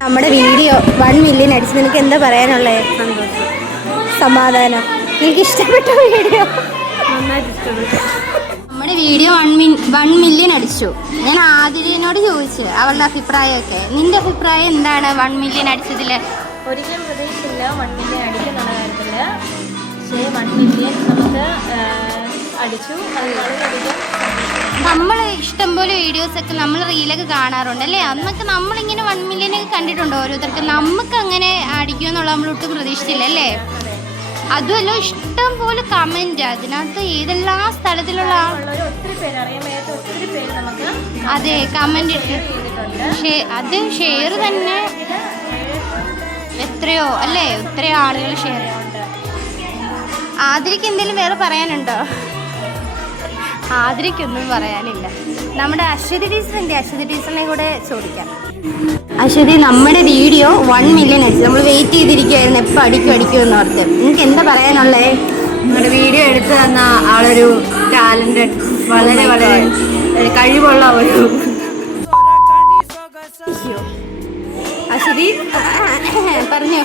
നമ്മുടെ video 1 million അടിച്ചു. നിനക്ക് എന്താ പറയാനുള്ളത്? സന്തോഷം, സമാധാനം. നിനക്ക് ഇഷ്ടപ്പെട്ട വീഡിയോ? നന്നായിട്ട് ഇഷ്ടപ്പെട്ടു. നമ്മുടെ വീഡിയോ 1 മില്യൺ അടിച്ചു. ഞാൻ ആതിരയോട് ചോദിച്ചു അവളുടെ അഭിപ്രായമൊക്കെ. നിന്റെ അഭിപ്രായം എന്താണ് 1 മില്യൺ അടിച്ചതിൽ? ഒരിക്കലും പ്രതീക്ഷിച്ചില്ല 1 മില്യൺ അടിക്കുന്നുള്ള കാര്യത്തിൽ. പക്ഷേ 1 മില്യൺ നമുക്ക് അടിച്ചു. അത് വളരെയധികം നമ്മൾ ഇഷ്ടംപോലെ വീഡിയോസൊക്കെ നമ്മൾ റീലൊക്കെ കാണാറുണ്ട് അല്ലേ? അന്നൊക്കെ നമ്മളിങ്ങനെ 1 മില്യനൊക്കെ കണ്ടിട്ടുണ്ട് ഓരോരുത്തർക്ക്. നമുക്ക് അങ്ങനെ അടിക്കുമെന്നുള്ള നമ്മളൊട്ടും പ്രതീക്ഷിച്ചില്ല അല്ലേ? അതുമല്ലോ ഇഷ്ടം പോലെ കമൻറ്റ്, അതിനകത്ത് ഏതെല്ലാം സ്ഥലത്തിലുള്ള ഒത്തിരി പേര് അറിയാൻ വയ്യാത്ത ഒത്തിരി പേര് നമുക്ക് അതെ കമൻറ്റ് ഇട്ടിട്ടുണ്ട്. അത് ഷെയർ തന്നെ എത്രയോ അല്ലേ? ഒത്തിരി ആളുകൾ ഷെയർ ചെയ്യുന്നുണ്ട്. ആതിരയ്ക്ക് എന്തെങ്കിലും വേറെ പറയാനുണ്ടോ? ആതിരയ്ക്കൊന്നും പറയാനില്ല. നമ്മുടെ അശ്വതി ടീച്ചറിൻ്റെ അശ്വതി ടീച്ചറിനെ കൂടെ ചോദിക്കാം. അശ്വതി, നമ്മുടെ വീഡിയോ 1 മില്യൺ അടിച്ചു. നമ്മൾ വെയിറ്റ് ചെയ്തിരിക്കുമായിരുന്നു എപ്പോൾ അടിക്കുമെന്ന് ഓർത്ത്. നിങ്ങൾക്ക് എന്താ പറയാനുള്ളത്? നമ്മുടെ വീഡിയോ എടുത്തു തന്ന ആളൊരു ടാലന്റഡ്, വളരെ വളരെ കഴിവുള്ള ഒരു അശ്വതി പറഞ്ഞോ.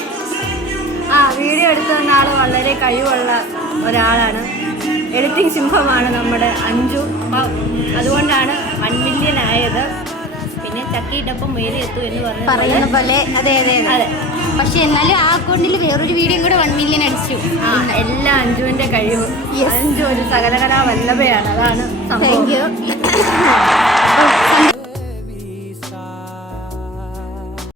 വീഡിയോ എടുത്തു തന്ന ആൾ വളരെ കഴിവുള്ള ഒരാളാണ്. എഡിറ്റിംഗ് സിംഹമാണ് നമ്മുടെ അഞ്ജു. അതുകൊണ്ടാണ് 1 മില്യൺ ആയത്. പിന്നെ ചക്കിയിട്ടപ്പം വേലിയെത്തും എന്ന് പറയുന്ന പോലെ. അതെ അതെ അതെ. പക്ഷെ എന്നാലും ആ അക്കൗണ്ടിൽ വേറൊരു വീഡിയോ കൂടെ 1 മില്യൺ അടിച്ചു. എല്ലാം അഞ്ജുവിൻ്റെ കഴിവ്. അഞ്ജു ഒരു സകലകലാ വല്ലഭയാണ്. അതാണ്. Thank you.